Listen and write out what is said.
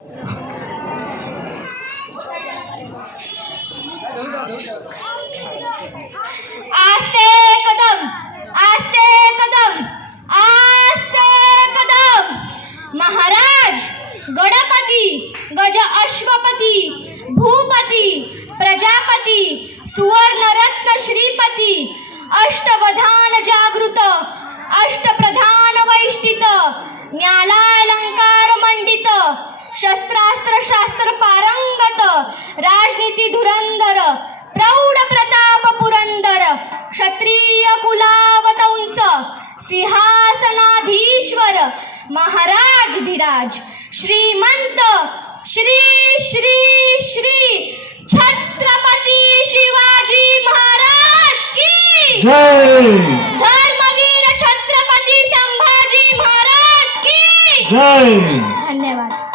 आस्ते कदम, आस्ते कदम, आस्ते कदम. महाराज गणपती, गज अश्वपती, भूपती, प्रजापती, सुवर्णरत्न श्रीपती, अष्टवधान जागृत, अष्टप्रधान वैष्टित, न्यायालंकार मंडित, शस्त्रास्त्र शास्त्र पारंगत, राजनीती धुरंधर, प्रौढ प्रताप पुरंदर, क्षत्रिय कुलावतंस, सिंहासनाधीश्वर, महाराज धीराज, श्रीमंत, श्री श्री श्री छत्रपती शिवाजी महाराज की जय. धर्मवीर छत्रपती संभाजी महाराज की जय. धन्यवाद.